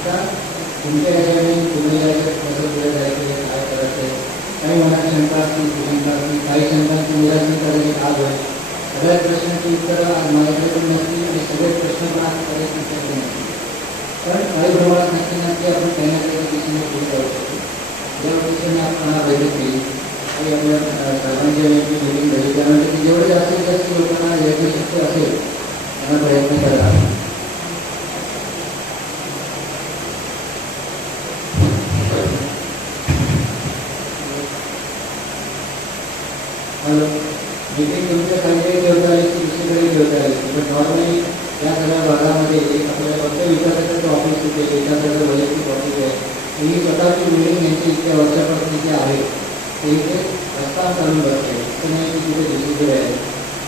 आता तुमच्या याच्याने तुम्ही याच्यात कसं पुढे जायचं काय करायचं काही मनात शंका असतील कुशंका असतील काही शंकांची निराकरण करायची आज होईल सगळ्या प्रश्नांची उत्तरं आज माझ्याकडे पण नसतील आणि सगळे प्रश्न पण आज करायचे तुमच्याकडे नसतील पण काही प्रमाणात नक्की नक्की आपण काही ना काही दिशेने पुढे जाऊ शकतो ज्या उद्देशाने आपण हा बैठक केली आणि आपल्या सर्वांची मिटिंग झाली त्यानंतर की जेवढे जास्तीत जास्त लोकांना यायचं शक्य असेल त्यांना प्रयत्न करा हॅलो मीटिंग तुमच्या काही ठेवता आली की दुसरीकडे ठेवता आली पण नॉर्मली या सगळ्या भागामध्ये आपल्याला फक्त विकासाचं ऑफिस होते विकासाचं वैयक्तिक ऑफिस आहे ही स्वतःची बिल्डिंग यांची इतक्या वर्षापासून जे आहे ते इथे रस्ता चालून बसते असं नाही की तिथे दुसरीकडे आहे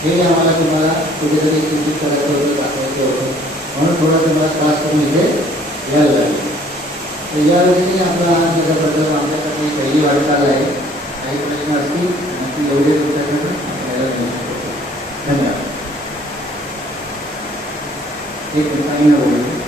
हे आम्हाला तुम्हाला कुठेतरी सूचित करायचं होतं दाखवायचं होतं म्हणून थोडं तुम्हाला त्रास करून इथे यायला लागेल तर या दृष्टीने आपला हा त्याच्याबद्दल आमच्याकडे पहिली वाढत आला आहे काही प्रश्न असतील आणि एवढे तुमच्याकडे धन्यवाद एक काही न बोलू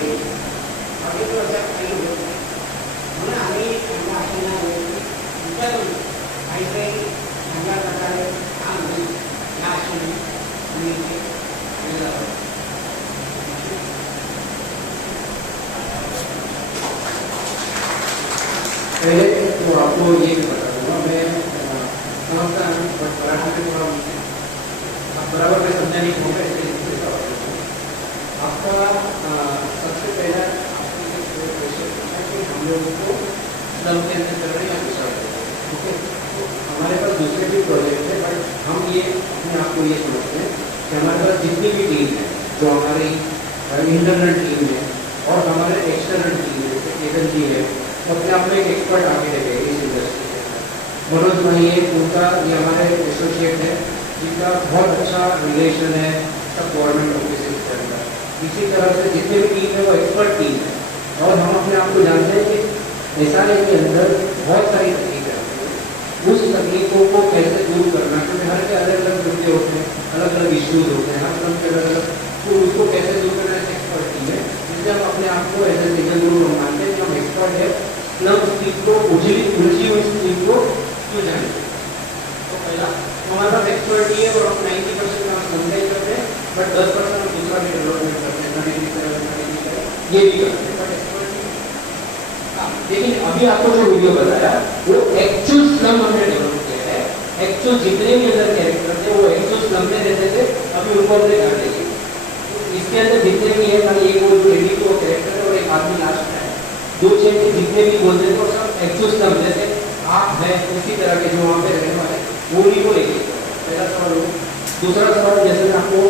की बाकी तो अशा काही होत नाही. म्हणून आम्ही त्यांना अशांना विचारून काहीतरी चांगल्या प्रकारे काम होईल या आशेने आम्ही इथे केलेलं आहोत. पहले तो आपको ये भी बता दूंगा, मैं समझता हूँ बट मराठी में थोड़ा आप बराबर में समझाने की होगा, इसलिए आपका सबसे पहला आपकी जो क्वेश्चन है कि हम लोगों को स्लम के अंदर कर रहे हैं या दूसरा ओके. तो हमारे पास दूसरे भी प्रोजेक्ट है बट हम ये अपने आप को ये समझते हैं कि हमारे पास जितनी भी टीम है जो हमारी इंटरनल टीम है और हमारे एक्सटर्नल टीम है जैसे एजेंसी है अपने आप में एक एक्सपर्ट आगे लगे इस इंडस्ट्री के अंदर. मनोज भाई है, उनका ये हमारे एसोसिएट है जिनका बहुत अच्छा रिलेशन है सब गवर्नमेंट ऑफिस के अंदर. इसी तरह से जितने भी टीम है वो एक्सपर्ट टीम है और हम अपने आप को जानते हैं कि एसआरए के अंदर बहुत सारी तकलीफें आती हैं. उस तकलीफों को कैसे दूर करना, क्योंकि हर के अलग अलग मुद्दे होते हैं, अलग अलग इश्यूज होते हैं, हर तरह के अलग अलग, तो उसको कैसे दूर करना एक्सपर्ट टीम है. इसलिए हम अपने आप को एज ए लीगल गुरु मानते हैं कि हम एक्सपर्ट है स्लम स्कीम को उलझी हुई स्कीम को क्यों जाने. तो पहला हमारे पास एक्सपर्ट ही है और हम 90% काम समझाई करते हैं बट 10% हम दूसरा भी डेवलपमेंट करते हैं, ये भी करते हैं बट एक्सपर्ट. लेकिन अभी आपको जो वीडियो बताया वो एक्चुअल स्लम हमने डेवलप किया है. एक्चुअल जितने भी अंदर कैरेक्टर थे वो एक्चुअल स्लम में रहते थे, अभी उनको हमने घर ले गए. इसके अंदर जितने भी है खाली एक वो लेडी को कैरेक्टर है और एक आदमी लास्ट है, दो चेन के जितने भी बोलते थे वो सब एक्चुअल स्लम जैसे आप हैं उसी तरह के जो वहाँ पे रहने वाले वो नहीं को लेके. पहला सवाल हो. दूसरा सवाल जैसे मैं आपको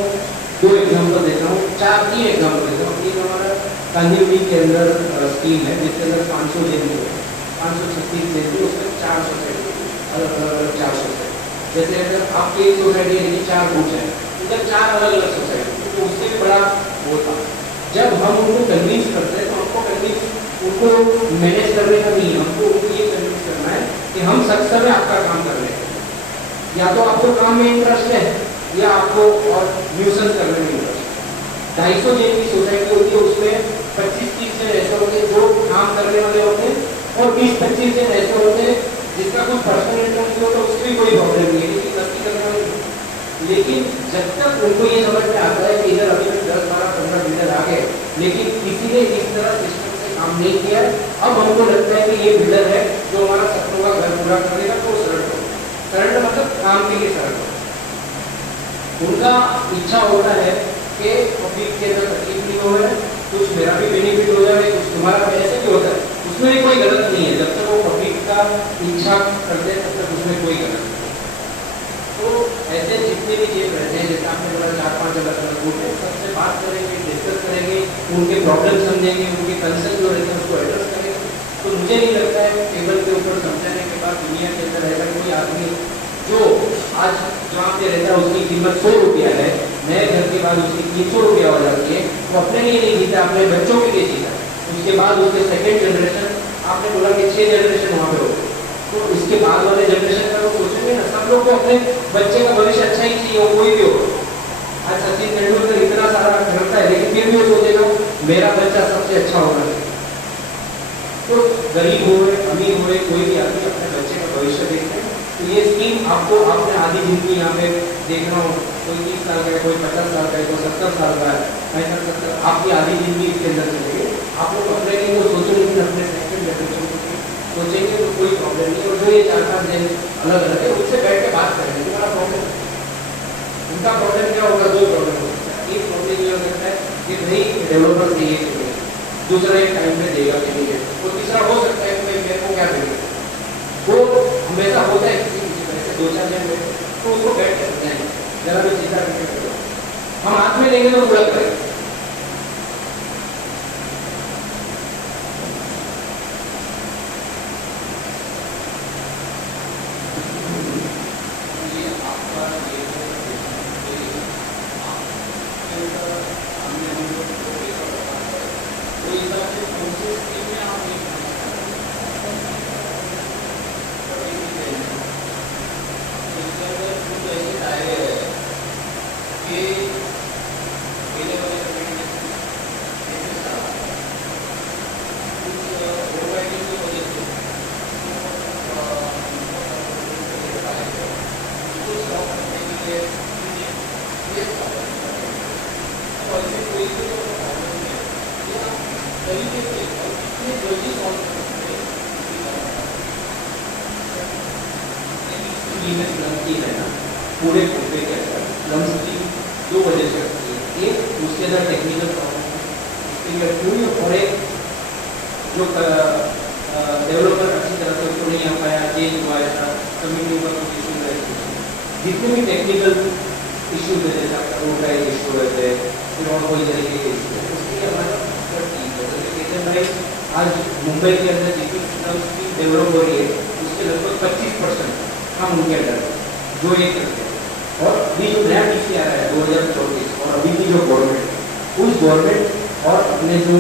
दो एग्जाम्पल देता हूँ, तीन एग्जाम्पल देता हूँ. एक हमारा कांदीवली के अंदर स्कीम है जिसके अंदर 500 जेन 536 जेन थी, उसमें 4 सोसाइटी अलग अलग 4 सोसाइटी. जैसे अगर आपकी एक सोसाइटी है 4 बूथ है, उधर 4 अलग अलग सोसाइटी, तो उससे भी बड़ा वो था. जब हम उनको कन्विंस करते हैं तो हमको कन्विंस उनको मैनेज करने का नहीं, हमको उनको ये कन्विंस करना है कि हम सख्त में आपका काम कर रहे हैं, या तो आपको काम में इंटरेस्ट है या आपको और न्यूसेंस करने में इंटरेस्ट है. 250 जेन की सोसाइटी होती है, उसमें 25-30 जन ऐसे होते हैं जो काम करने वाले होते हैं और 20-25 जन ऐसे होते हैं जिसका कुछ पर्सनल इंटरेस्ट नहीं होता, उसकी भी कोई प्रॉब्लम नहीं है लेकिन गलती करने वाले. लेकिन जब तक उनको ये समझ में आता है कि इधर अभी 10-12-15 बिल्डर आ गए लेकिन किसी ने इस तरह सिस्टम से काम नहीं किया, अब हमको लगता है कि ये बिल्डर है जो हमारा सपनों का घर पूरा कर देगा, तो सरेंडर मतलब काम के लिए सरेंडर. उनका इच्छा होता है कि पब्लिक के अंदर तकलीफ नहीं हो रहा है, कुछ मेरा भी बेनिफिट हो जाए, कुछ तुम्हारा भी, ऐसे भी होता है. उसमें भी कोई गलत नहीं है, जब तक वो पब्लिक का इच्छा करते हैं तब तक उसमें कोई गलत नहीं. तो ऐसे जितने भी जेब रहते हैं, जैसे आपने बोला 4-5 अलग अलग ग्रुप है, सबसे बात करेंगे, डिस्कस करेंगे, उनके प्रॉब्लम समझेंगे, उनके कंसर्न जो रहते हैं उसको एड्रेस करेंगे. तो मुझे नहीं लगता है टेबल के ऊपर समझाने के बाद दुनिया के अंदर ऐसा कोई आदमी जो आज जहाँ पे रहता है उसकी कीमत 100 रुपया है, नए घर के बाद उसकी 300 रुपया हो जाती है, वो अपने लिए नहीं जीता, अपने बच्चों के लिए जीता. उसके बाद उसके सेकेंड जनरेशन, आपने बोला कि 6 जनरेशन वहाँ पे हो, तो इसके बाद वाले जनरेशन का लोग सोचेंगे ना, सब लोग को अपने बच्चे का भविष्य अच्छा ही चाहिए, वो कोई भी हो. आज सचिन तेंदुलकर इतना सारा करता है लेकिन फिर भी वो सोचेगा मेरा बच्चा सबसे अच्छा होना चाहिए. तो गरीब हो अमीर हो कोई भी आदमी अपने बच्चे का भविष्य देखते हैं. तो ये स्कीम आपको आपने आधी जिंदगी यहाँ पे देखना हो, कोई 30 साल का है, कोई 50 साल का है, कोई 70 साल का है, 65-70, आपकी आधी जिंदगी इसके अंदर चलेगी. आप लोग अपने लिए वो सोचो, लेकिन अपने सेकंड जनरेशन सोचेंगे तो कोई प्रॉब्लम नहीं. और जो ये 4-5 दिन अलग अलग है उससे बैठ के बात करेंगे, तुम्हारा प्रॉब्लम, उनका प्रॉब्लम क्या होगा, 2 प्रॉब्लम हो सकता है. एक प्रॉब्लम ये हो सकता है कि भाई डेवलपर चाहिए कि नहीं, दूसरा एक टाइम में देगा कि नहीं है, और तीसरा हो सकता है कि भाई मेरे को क्या देगा. वो हमेशा होता है किसी वजह से 2-4 दिन में, तो उसको बैठ के समझाएंगे, जरा भी चिंता करके हम हाथ में लेंगे तो पूरा करेंगे. कि तरीके से और कितने जल्दी सॉल्व कर सकते हैं इसकी स्लम्स की है ना पूरे कोटे के अंदर स्लम्स की दो वजह से होती है। एक उसके अंदर टेक्निकल प्रॉब्लम है पूरी और एक जो डेवलपर अच्छी तरह से उसको नहीं आ पाया, चेंज हुआ ऐसा कम्युनिटी का कुछ इशू है। जितने भी टेक्निकल इशूज है जैसे आपका रोड का इशू रहते हैं फिर और कोई तरीके के इशू है उसके लिए हमारा भाई आज मुंबई के अंदर जितनी सिस्टम्स की डेवलप हो रही है उसके लगभग 25% हम उनके अंडर जो ये करते हैं। और अभी जो नया पीसी आ रहा है 2024 और अभी की जो गवर्नमेंट है उस गवर्नमेंट और अपने जो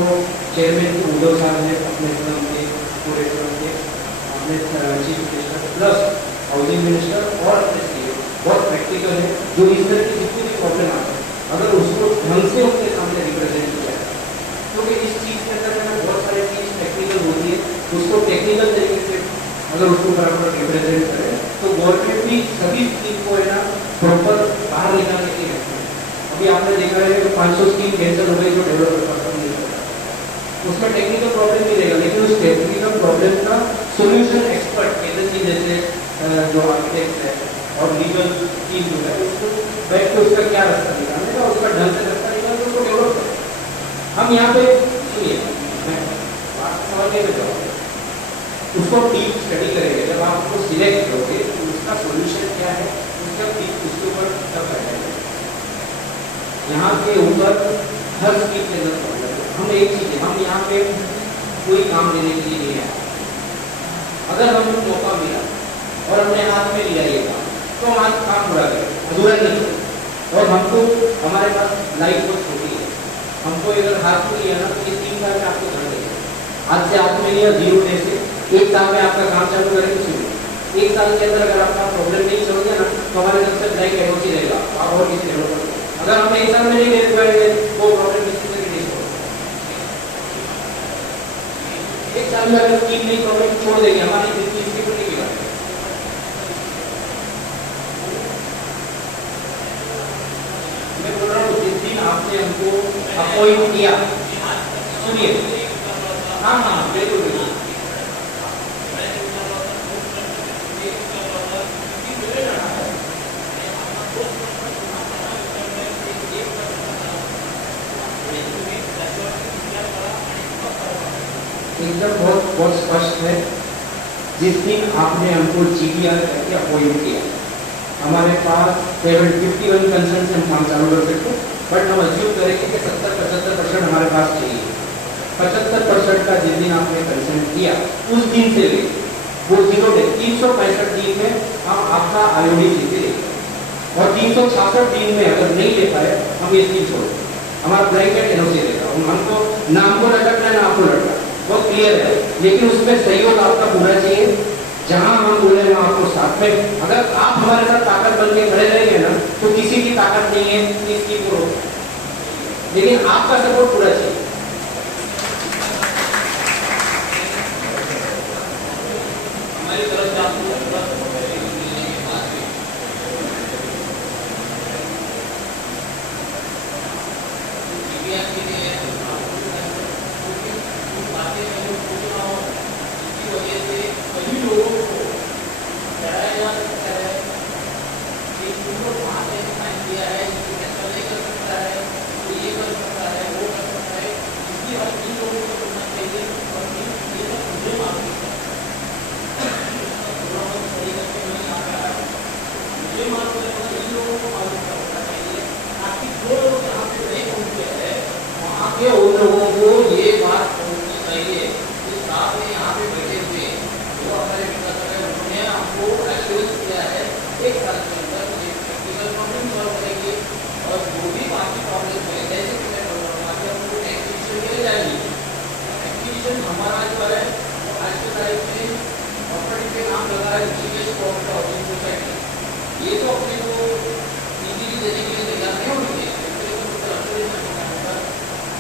चेयरमैन उद्धव साहब ने अपने स्लम के पूरे स्लम के अपने chief minister plus housing minister और अपने सीएम बहुत प्रैक्टिकल है जो इस तरह की जितनी भी प्रॉब्लम आते हैं अगर उसको ढंग से उनके सामने रिप्रेजेंट किया जाए क्योंकि इस चीज़ के अंदर बहुत सारी चीज़ टेक्निकल होती है उसको टेक्निकल तरीके से अगर उसको बराबर रिप्रेजेंट करें तो गवर्नमेंट भी सभी स्कीम को है ना प्रॉपर बाहर निकालने की रहती है। अभी आपने देखा है कि 500 स्कीम कैंसिल हो गई जो डेवलपर पर्सन नहीं करता उसमें टेक्निकल प्रॉब्लम नहीं रहेगा लेकिन उस टेक्निकल प्रॉब्लम का सोल्यूशन एक्सपर्ट एजेंसी जैसे जो आर्किटेक्ट है और लीगल टीम जो है उसको बैठ के उसका क्या रास्ता निकालने का उसका ढंग से रास्ता निकाल के उसको डेवलप करें। हम यहाँ पे सुनिए मैं सवाल के जवाब उसको डीप स्टडी करेंगे जब आप उसको सिलेक्ट करोगे तो उसका सोल्यूशन क्या है उसका उसके ऊपर तब बैठेगा। यहाँ के ऊपर हर स्कीम के अंदर प्रॉब्लम है। हम एक चीज़ है हम यहाँ पे कोई काम देने के लिए नहीं आए। अगर हमको मौका मिला और हमने हाथ में लिया ये काम तो हम काम पूरा करें अधूरा नहीं और हमको हमारे पास लाइफ बहुत छोटी है हमको अगर हाथ में लिया ना तो ये 3 साल में आपको कर देगा। आज से हाथ में लिया 0 डे से 1 साल में आपका काम चालू करेंगे शुरू 1 साल के अंदर अगर आपका प्रॉब्लम नहीं समझ गया ना तो हमारे तरफ से ब्लैक एनओसी रहेगा आप और किसी डेवलपर अगर हम 1 साल में नहीं दे पाएंगे वो प्रॉब्लम किसी से नहीं सॉल्व 1 साल में अगर स्कीम नहीं प्रॉब्लम छोड़ देंगे हमारी जिंदगी इसकी को नहीं बिगाड़ेगी। मैं बोल रहा हूँ जिस दिन आपने हमको अपॉइंट किया सुनिए हाँ हाँ बिल्कुल बिल्कुल एकदम बहुत स्पष्ट है। जिस दिन आपने हमको GDR करके अपॉइंट किया हमारे पास केवल 51 कंसर्न से हम काम चालू कर सकते बट हम अज्यूम करेंगे कि 70-75% हमारे पास चाहिए। 75% का जिस दिन आपने कंसर्न किया उस दिन से ले वो 0 डे 365 दिन में हम आपका IOD लेके देंगे और 366 दिन में अगर नहीं ले पाए हम ये स्कीम छोड़ हमारा ब्लैंकेट एनओसी देगा हमको ना हमको लटकना है ना आपको लटकना बहुत क्लियर है लेकिन उसमें सहयोग आपका पूरा चाहिए। जहां हम बोले वहां आपको साथ में अगर आप हमारे साथ ताकत बन के खड़े रहेंगे ना तो किसी की ताकत नहीं है इसकी को लेकिन आपका सपोर्ट पूरा चाहिए। हमारी तरफ से आपको उन लोगों को ये बात पहुंचनी चाहिए कि साहब ने यहाँ पे बैठे हुए जो हमारे उन्होंने हमको एश्योरेंस किया है 1 साल के अंदर ये टेक्निकल प्रॉब्लम सॉल्व करेंगे और जो भी बाकी प्रॉब्लम है जैसे कि मैं बोल रहा हूँ हमको एक्टिविशन के लिए जाएंगे। एक्टिविशन हमारा जो है वो आज के तारीख में प्रॉपर्टी पे नाम लगा है जीएस प्रॉपर्टी हाउसिंग सोसाइटी ये तो अपने को इजीली देने के लिए तैयार नहीं होंगे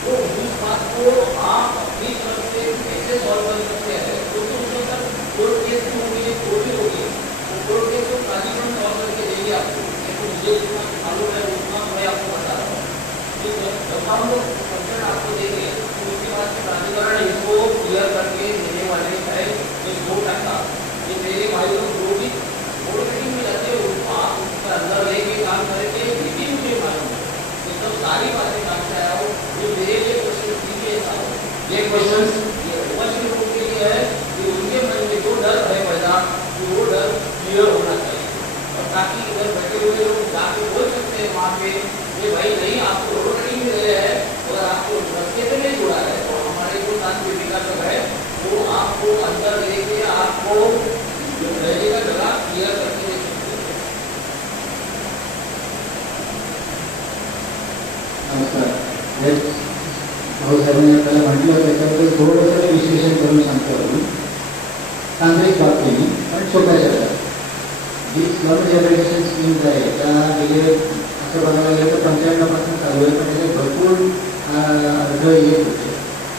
तो उस बात को आप अपनी तरफ से कैसे सॉल्व कर सकते हैं क्योंकि उसके अंदर कोर्ट केस भी होंगे कोर्ट भी होगी तो कोर्ट केस को प्राधिकरण सॉल्व करके देंगे आपको तो मुझे जितना मालूम है उतना मैं आपको बता रहा हूँ। तो जब हम लोग कंसेंट आपको देंगे तो उसके बाद प्राधिकरण ये क्वेश्चन उपस्थित लोगों के लिए है कि उनके मन में जो डर है पैदा, वो डर क्लियर होना चाहिए, और ताकि इधर बैठे हुए लोग जाके बोल सकते हैं वहाँ पे ये भाई नहीं आपको रोड नहीं मिल रहे हैं और आपको रस्ते से नहीं जुड़ा है, तो हमारे जो शांति विकास है वो आपको अंदर लेके आपको रहने का जगह क्लियर करके दे सकते हैं। नमस्कार. भाऊसाहेबांनी आपल्याला म्हटलं त्याच्याबद्दल थोडंसं विश्लेषण करून सांगतो अजून तांत्रिक बाबतीने पण सोप्या शब्दात. जी स्लम जनरेशन स्कीम्स आहे त्या गेले असं बघायला गेलं तर 95 चालू आहे, पण त्याचे भरपूर अडथळे येत होते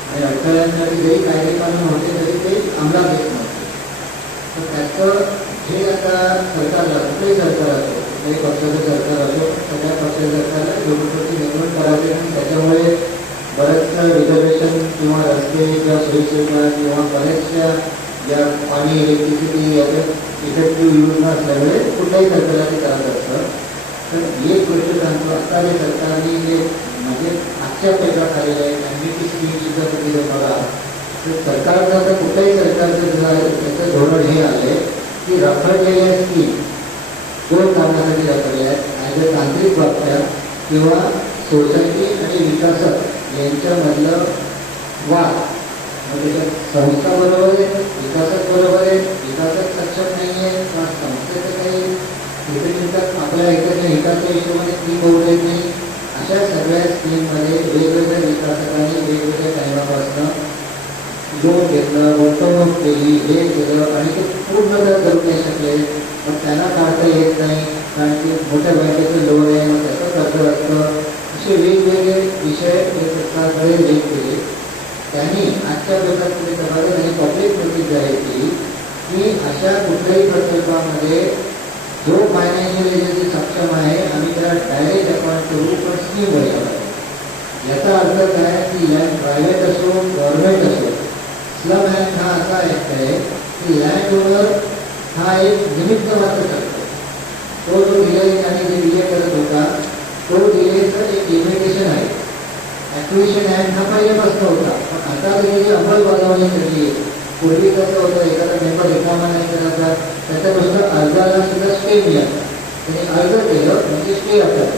आणि अडथळ्यांसाठी जरी कायदे कानून होते तरी ते अंमलात येत नव्हते. तर त्याचं जे आता सरकारला कुठेही सरकार असो, कुठल्याही पक्षाचं सरकार असो, सगळ्या पक्षाच्या सरकारला लोकप्रती नियमन करावे आणि त्याच्यामुळे बऱ्याचशा रिझर्वेशन किंवा रस्ते किंवा सोयीसुविधा किंवा बऱ्याचशा ज्या पाणी इलेक्ट्रिसिटी याच्या इफेक्टिव्ह यूज नसल्यामुळे कुठल्याही सरकारला ते करत असतं. तर एक गोष्ट सांगतो, आता जे सरकारने जे म्हणजे आजच्या पेपरात आलेलं आहे कम्युनिटी स्कीमसुद्धा तुम्ही जर बघा तर सरकारचं आता कुठल्याही सरकारचं त्याचं धोरण हे आलं आहे की रखडलेल्या स्कीम दोन कारणासाठी रखडल्या आहेत, ॲज अ तांत्रिक बाबत्या किंवा सोसायटी आणि विकासक यांच्यामधलं वाद. म्हणजे संस्था बरोबर आहे, विकासक बरोबर आहे, विकासक सक्षम नाही आहे किंवा संस्थेचं काही विपरीत आपल्या एखाद्या हिताच्या हिशोबाने स्कीम होऊ देत नाही. अशा सगळ्या स्कीममध्ये वेगवेगळ्या विकासकांनी वेगवेगळ्या टायमापासून लोन घेतलं, गुंतवणूक केली, हे केलं आणि ते पूर्णतः करू नाही शकले. मग त्यांना काढता येत नाही कारण की मोठ्या बँकेचं लोन आहे, मग त्याचं कर्ज असतं. असे वेगवेगळे विषय हे सरकारकडे लेख केले. त्यांनी आजच्या पेपरामध्ये समाजात आणि पब्लिक नोटीस जाहीर केली की अशा कुठल्याही प्रकल्पामध्ये जो फायनान्शियल एजन्सी सक्षम आहे आम्ही त्याला डायरेक्ट अपॉइंट करू, पण स्कीम व्हायला पाहिजे. याचा अर्थ काय की लँड प्रायव्हेट असो गव्हर्नमेंट असो, स्लम ॲक्ट हा असा ॲक्ट आहे की लँड ओनर हा एक निमित्त मात्र करतो. तो जो डिले आणि जे डिले करत होता तो डिलेचं एक लिमिटेशन आहे. ॲक्विजिशन ॲक्ट हा पहिल्यापासून होता, पण आता जे अंमलबजावणी केली आहे. पूर्वी कसं होतं, एखादा मेंबर रिकामा नाही करायचा, त्याच्यानुसार अर्जाला सुद्धा स्टे मिळाला, त्याने अर्ज केलं म्हणजे स्टे असतात.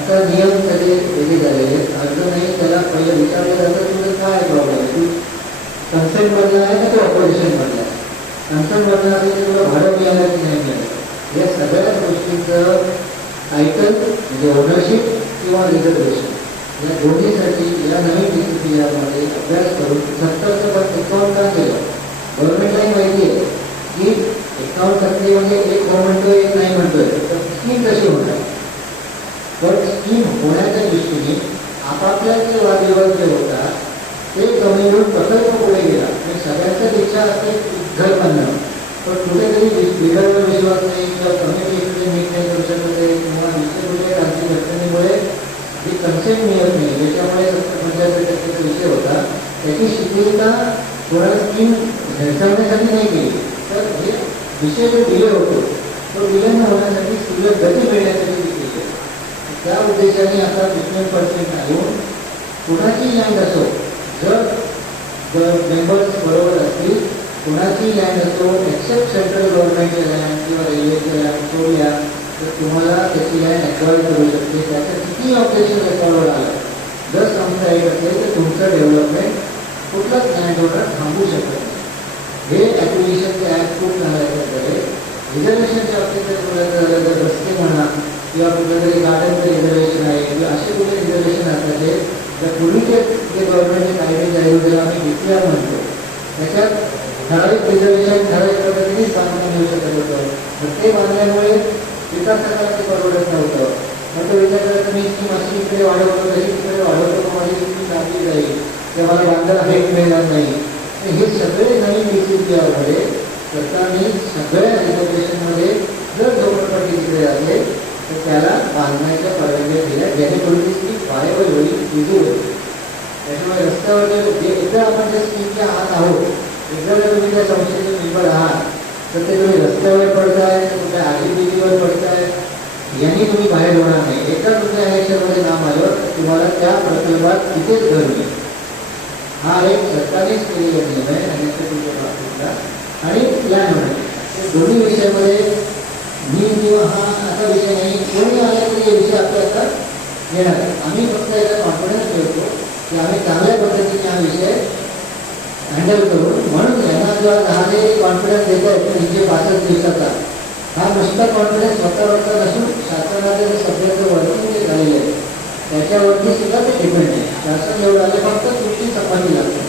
आता नियम सगळे वेगळे झालेले आहेत. अर्ज नाही त्याला पहिलं विचारलं जातं तुझं काय प्रॉब्लेम आहे, तू कन्सेंट भरला आहे का तो ऑपोजिशन भरला आहे. कन्सेंट भरला असेल तर तुला भाडं मिळालं की नाही मिळालं. या सगळ्या गोष्टींचं टायटल म्हणजे ओनरशिप किंवा रिझर्वेशन या दोन्हीसाठी या नवीन डिसिप्लिनमध्ये अभ्यास करून 70% का केलं. गव्हर्नमेंटलाही माहिती आहे की 51% म्हणजे एक हो म्हणतोय एक नाही म्हणतोय, तर स्कीम कशी होणार. पण स्कीम होण्याच्या दृष्टीने आपापल्या जे वादविवाद जे होतात ते कमी होऊन प्रकल्प पुढे गेला. आणि सगळ्यांच्याच इच्छा असते घर बांधणं, पण कुठेतरी बिल्डरवर विश्वास नाही किंवा कमिटी मीट नाही करू शकत आहे किंवा दुसऱ्या कुठल्या तांत्रिक अडचणीमुळे जी कन्सेंट मिळत नाही, ज्याच्यामुळे 70-75% विषय होता त्याची शिथिलता कोणाला स्कीम झळकावण्यासाठी नाही केली. तर हे विषय जो डिले होतो तो डिले न होण्यासाठी सुलभ गती मिळण्यासाठी केली. त्या उद्देशाने आता 50% घेऊन कुणाची लँड असो, जर मेंबर्स बरोबर असतील कुणाची लँड असो एक्सेप्ट सेंट्रल गव्हर्नमेंटचे लँड किंवा रेल्वेचे लँड सोडल्या तर तुम्हाला त्याची लँड ॲक्वायर करू शकते. त्याचं किती ऑब्जेक्शन रेकॉर्डवर आलं, जर संस्था एक असेल तर तुमचं डेव्हलपमेंट कुठलाच लँड ओनर थांबू शकत नाही. हे ॲक्विजिशनचे ॲक्ट खूप चांगलं आहे. रिझर्वेशनच्या बाबतीत जर बोलायचं झालं तर रस्ते म्हणा किंवा कुठेतरी गार्डनचं रिझर्वेशन आहे किंवा असे कुठे रिझर्वेशन असतात त्या पूर्वीचे जे गव्हर्नमेंटचे कायदे जाहीर ज्याला आम्ही DPR म्हणतो त्याच्यात ठराविक रिझर्वेशन ठराविक पद्धतीनेच बांधकाम मिळू शकत होतं. तर ते बांधल्यामुळे विकासाला ते परवडत नव्हतं. मग तो विचार करायचा मी स्कीम अशी इकडे वाढवतो तशी तिकडे वाढवतो तर माझी स्कीम चांगली जाईल किंवा मला बांधायला हेट मिळणार नाही. हे सगळे नवीन DCPRमध्ये सरकारने सगळ्या रिझर्वेशनमध्ये जर झोपडपट्टी तिकडे असेल तर त्याला बांधण्याच्या परवानग्या दिल्या जेणेकरून ती स्कीम वायबल होईल, इझी होईल. त्याच्यामुळे रस्त्यावर जे एकदा आपण त्या स्कीमच्या आत आहोत, एकदा जर तुम्ही त्या संस्थेचे मेंबर आहात तर ते तुम्ही रस्त्यावर पडताय, कुठल्या RDPCवर पडताय, यांनी तुम्ही बाहेर होणार नाही. एकदा तुमच्या इलेक्शनमध्ये नाम आलं तर तुम्हाला त्या प्रकल्पात तिथेच घर मिळेल. हा एक सरकारनेच केलेला नियम आहे अनेकच्या बाबतीतला आणि लँड ओनर दोन्ही विषयामध्ये मी किंवा हा असा विषय नाही, कोणी आला तरी हे विषय आपल्या हातात येणार. आम्ही फक्त याचा कॉन्फिडन्स ठेवतो की आम्ही चांगल्या पद्धतीने हा विषय हँडल करू. म्हणून यांना जेव्हा 10 ते कॉन्फिडन्स देत आहेत 365 दिवसाचा, हा नुसता कॉन्फिडन्स स्वतःवरचा नसून शासनाचं जे सध्याचं वर्किंग जे झालेलं आहे त्याच्यावरती सुद्धा ते डिपेंड आहे. शासन एवढं आले फक्त तुमची चपाती लागते.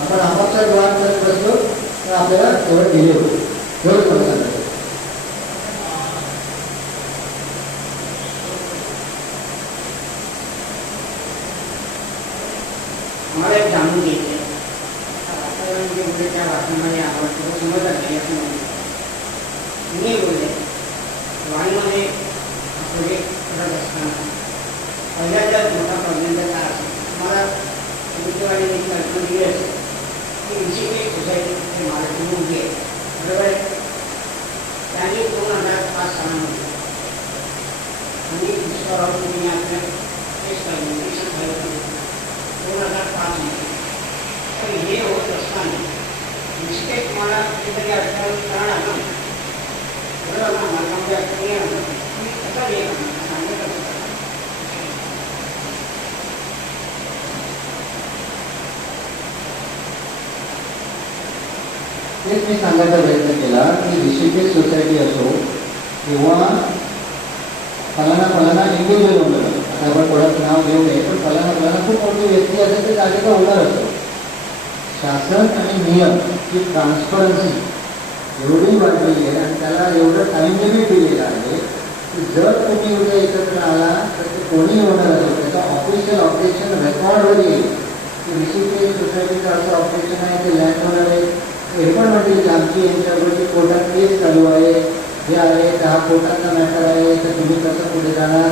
आपण आपापसात वाद करत बसलो तर आपल्याला तेवढं डिले होतो. एवढं करू सांगतो. मला एक जाणून घ्यायचं आहे, वातावरण जे बोलले त्या भाषणामध्ये आवडतं तो समजत नाही असं म्हणतो. मी बोलले वाणीमध्ये प्रोजेक्ट करत असताना पहिल्यांदाच मोठा प्रॉब्लेमचा काय असेल तुम्हाला विद्यावाडी कल्पना दिली असेल की ऋषिकेश सोसायटी हे महाराष्ट्र मुलगी आहे बरोबर आहे. त्यांनी 2005 सालामध्ये आणि विश्वराव तुम्ही आपल्या टेस्ट पाहिजे 2005 मध्ये. तर हे होत असताना ऋषिकेश तुम्हाला कुठेतरी अडचण करणार ना बरोबर ना. मार्गामध्ये अडचण येणार तुम्ही कसा हे सांगत असता. तेच मी सांगायचा प्रयत्न केला की ऋषिकेश सोसायटी असो किंवा फलाना इंडिव्हिज्युअल ओनर, आता आपण कोणाचं नाव घेऊ नये पण फलाना खूप मोठी व्यक्ती असेल तर जागेचा ओनर असतो. शासन आणि नियम ही ट्रान्सपरन्सी एवढी वाढलेली आहे आणि त्याला एवढं टाईम लिमिट दिलेलं आहे की जर तुम्ही उद्या एकत्र आला तर ते कोणी ओनर असो त्याचा ऑफिशियल ऑब्जेक्शन रेकॉर्डवर येईल की ऋषिकेश सोसायटीचं असं ऑब्जेक्शन आहे ते लँड ओनर आहे. हे पण म्हणतील की आमची यांच्यावरती कोर्टात केस चालू आहे, हे आहे तर हा कोर्टाचा मॅटर आहे तर तुम्ही कसं पुढे जाणार.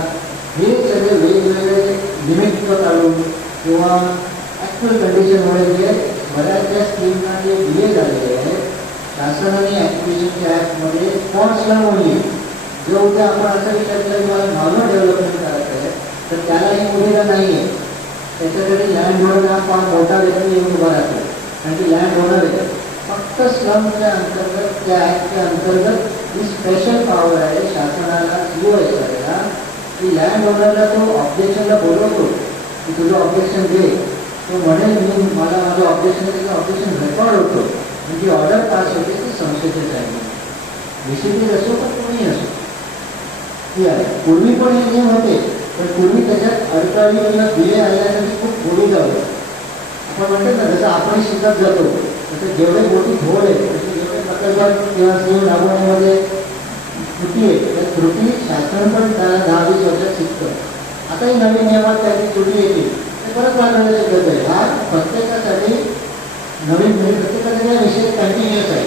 हे सगळे वेगवेगळे लिमिट काढून किंवा ॲक्च्युअल कंडिशनमुळे जे बऱ्याचशा स्कीमना जे डिले झालेले आहे शासनाने ॲक्टिव्हिजनच्या ॲक्टमध्ये फॉर्सला म्हणली जो उद्या आपण असा विचार केला की मला नॉर्मल डेव्हलपमेंट करायचं आहे तर त्यालाही मुभेला नाही आहे. त्याच्यासाठी लँड ओनर हा फार मोठा व्यक्ती येऊन उभा राहतो कारण की लँड ओनर आहे. फक्त स्लमच्या अंतर्गत त्या ॲक्टच्या अंतर्गत ही स्पेशल पॉवर आहे शासनाला सीओ आहे करायला की लँड ओनरला तो ऑब्जेक्शनला बोलवतो की तुझं ऑब्जेक्शन दे. तो म्हणेल मी मला माझं ऑब्जेक्शन त्याचं ऑब्जेक्शन रेकॉर्ड होतो म्हणजे ऑर्डर पास होते ती संस्थेचीच आहे. विषयी असो पण कोणी असो ती आहे. पूर्वी पण हे नियम होते पण पूर्वी त्याच्यात अडचणी किंवा डिले आल्यासाठी खूप पुढे जाऊ. आपण म्हणतो ना जसं आपण शिकत जातो तसं जेवढे मोठी घोड आहे तसे जेवढे प्रकल्प किंवा स्कीम राबवण्यामध्ये त्रुटी आहे त्या त्रुटी शासन पण त्याला 10-20 वर्षात शिकतं. आताही नवीन नियमात त्याची त्रुटी येते ते परत वाढवण्याची शिकत आहे. हा प्रत्येकासाठी नवीन प्रत्येकाचा विषय कंटिन्युअस आहे.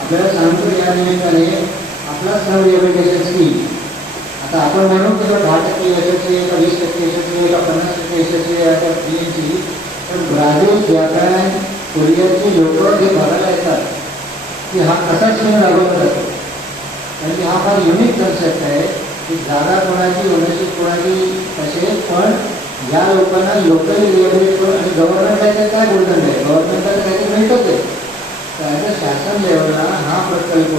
आपल्याला सांगतो या निमित्ताने आपला सब रिहॅबिलिटेशन स्कीम आता आपण म्हणून की 10% यशस्वी आहे का 20% यशस्वी आहे का 50% यशस्वी आहे आता BNC पण ब्राझील, जपान, कोरियाची लोक हे बघायला येतात की हा कसा स्कीम राबवला जातो. कारण की हा फार युनिक कन्सेप्ट आहे की जागा कोणाची ओनरशिप कोणाची असेल पण या लोकांना लोकली रिहॅबिलिट करून आणि गव्हर्नमेंटला काय बोलणं आहे गव्हर्नमेंटला काहीतरी मिळतच आहे. त्याच्या शासन लेवलला हा प्रकल्प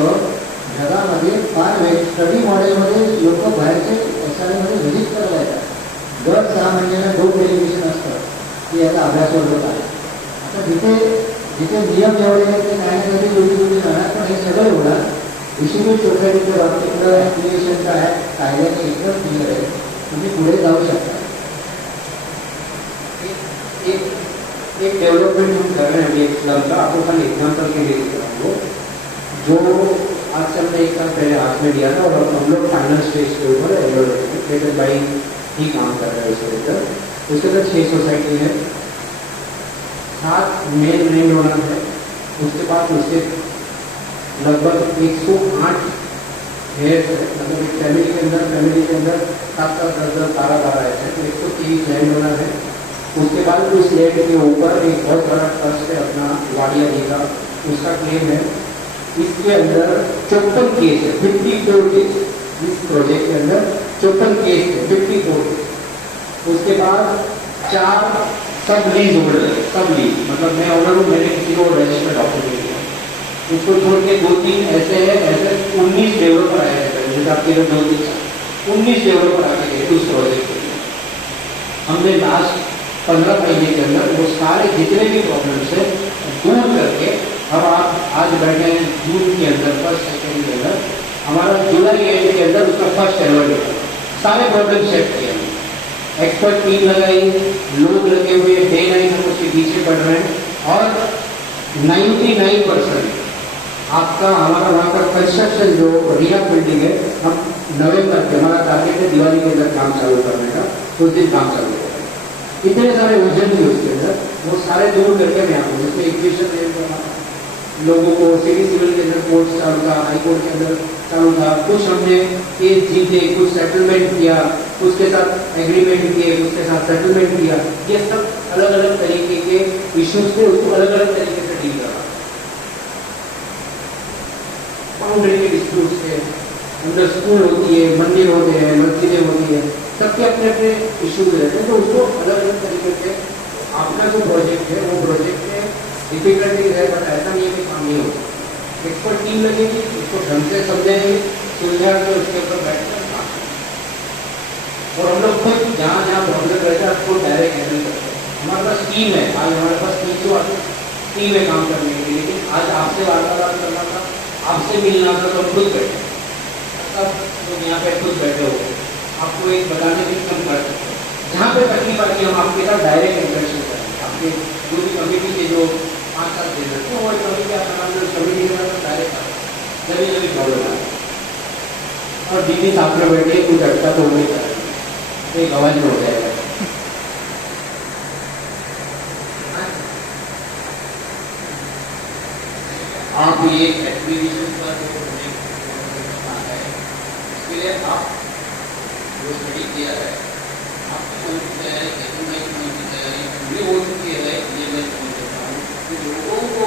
जगामध्ये फार स्टडी मॉडेलमध्ये लोक बाहेरचे SRमध्ये व्हिजिट करायला येतात. दर 6 महिन्याला 2 डेलिगेशन असतात की याचा अभ्यास वर्ग आहे. आता जिथे नियम एवढे आहेत ते काय नाही तुम्ही राहणार पण हे सगळं होणार. ऋषिकेश सोसायटीच्या बाबतीतलं ॲप्लिकेशनचा ॲक्ट कायद्याने एकदम क्लिअर आहे. तुम्ही पुढे जाऊ शकता. एक डेवलपमेंट हम कर रहे हैं अभी एक स्लम का. आपको खाली एग्जाम्पल के लिए दिख रहा हूँ जो आज से हमने 1 साल पहले हाथ में दिया था और हम लोग फाइनल स्टेज के ऊपर भाई ही काम कर रहे हैं उसके अंदर. उसके अंदर 6 सोसाइटी है, 7 मेन लैंड ओनर है. उसके बाद उसके लगभग 108 हेयर्स है. मतलब एक फैमिली के अंदर 7-7, 10-10, 12-12 ऐसे 130 लैंड ओनर है. उसके बाद उस लैंड के ऊपर एक बहुत बड़ा ट्रस्ट है अपना वाडिया जी का, उसका क्लेम है. इसके अंदर 54 केस है, 54 केस. इस प्रोजेक्ट के अंदर 54 केस है, 54. उसके बाद 4 सब लीज होल्डर है, सब लीज, मतलब मैं ओनर हूँ, मैंने किसी को रजिस्टर्ड डॉक्यूमेंट नहीं दिया। उसको छोड़ के 2-3 ऐसे 19 डेवलपर आए हैं, जैसे आपके लोग 19 डेवलपर आके गए उस प्रोजेक्ट के लिए। हमने लास्ट 15 महीने के अंदर वो सारे जितने भी प्रॉब्लम्स है दूर करके अब आप आज बैठे हैं जून के अंदर, फर्स्ट सेकेंड के अंदर, हमारा जुलाई एंड के अंदर उसका फर्स्ट एनुअल सारे प्रॉब्लम सेट किए। एक्सपर्ट टीम लगाई, लोग लगे हुए, डे नाइट हम उसके पीछे पड़ रहे हैं और 99% आपका हमारा वहाँ का कंस्ट्रक्शन जो रिया बिल्डिंग है, हम नवंबर के, हमारा टारगेट है दिवाली के अंदर काम चालू करने का, उस दिन काम चालू होगा। इतने सारे उलझन भी उसके अंदर, वो सारे दूर करके मैं आपको जिसमें इक्वेशन लोगों को सिविल के अंदर कोर्ट चालू था, हाई कोर्ट के अंदर चालू था, कुछ हमने केस जीते, कुछ सेटलमेंट किया, उसके साथ एग्रीमेंट किए, उसके साथ सेटलमेंट किया, ये सब अलग अलग तरीके के इश्यूज थे, उसको अलग अलग तरीके से डील करा। बाउंड्री के डिस्प्यूट थे, अंदर स्कूल होती है, मंदिर होते हैं, मस्जिदें होती है, सबके अपने अपने इश्यूज रहते हैं, तो उसको अलग अलग तरीके से आपका जो प्रोजेक्ट है वो प्रोजेक्ट में डिफिकल्टीज है, बट ऐसा नहीं है कि काम नहीं होगा। एक्सपर्ट टीम लगेगी, उसको ढंग से समझेंगे, सुलझा के उसके ऊपर बैठकर काम करेंगे। और हम लोग खुद जहाँ जहाँ प्रॉब्लम रहता है उसको डायरेक्ट हैंडल करते हैं। हमारे पास टीम है, आज हमारे पास 300 टीम है काम करने के लिए, लेकिन आज आपसे वार्तालाप करना था, आपसे मिलना था, तो हम खुद बैठे सब लोग यहाँ पे खुद बैठे हो, आपको एक बताने की कम कर सकते हैं। जहाँ पे तकलीफ आती है हम आपके साथ डायरेक्ट इंटरेक्शन करेंगे। आपके जो भी कमेटी के जो 5-7 दिन रहते हैं वो कमेटी आप कमेटी के साथ डायरेक्ट जभी जभी प्रॉब्लम आए और दीदी साथ में बैठे कुछ अटका तो नहीं करेंगे, एक आवाज में हो जाएगा। आप ये एक्विजिशन पर जो इसके लिए आप जो स्टडी किया है, आपकी कौन सी तैयारी, कौन सी तैयारी पूरी हो चुकी है, ये मैं समझ सकता हूँ कि लोगों को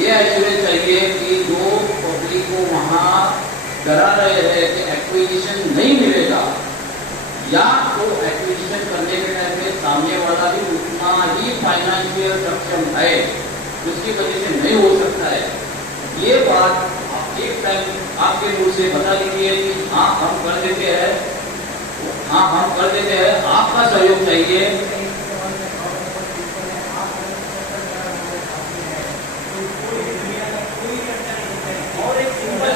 ये एश्योरेंस चाहिए कि जो पब्लिक को वहाँ डरा रहे हैं कि एक्विजिशन नहीं मिलेगा, या तो एक्विजिशन करने के टाइम में सामने वाला भी उतना ही फाइनेंशियल सक्षम है, उसकी वजह से नहीं हो सकता है। ये बात आप एक टाइम आपके मुंह से बता दीजिए कि हाँ हम कर देते हैं, हाँ हम कर देते हैं, आपका सहयोग चाहिए। और एक सिंपल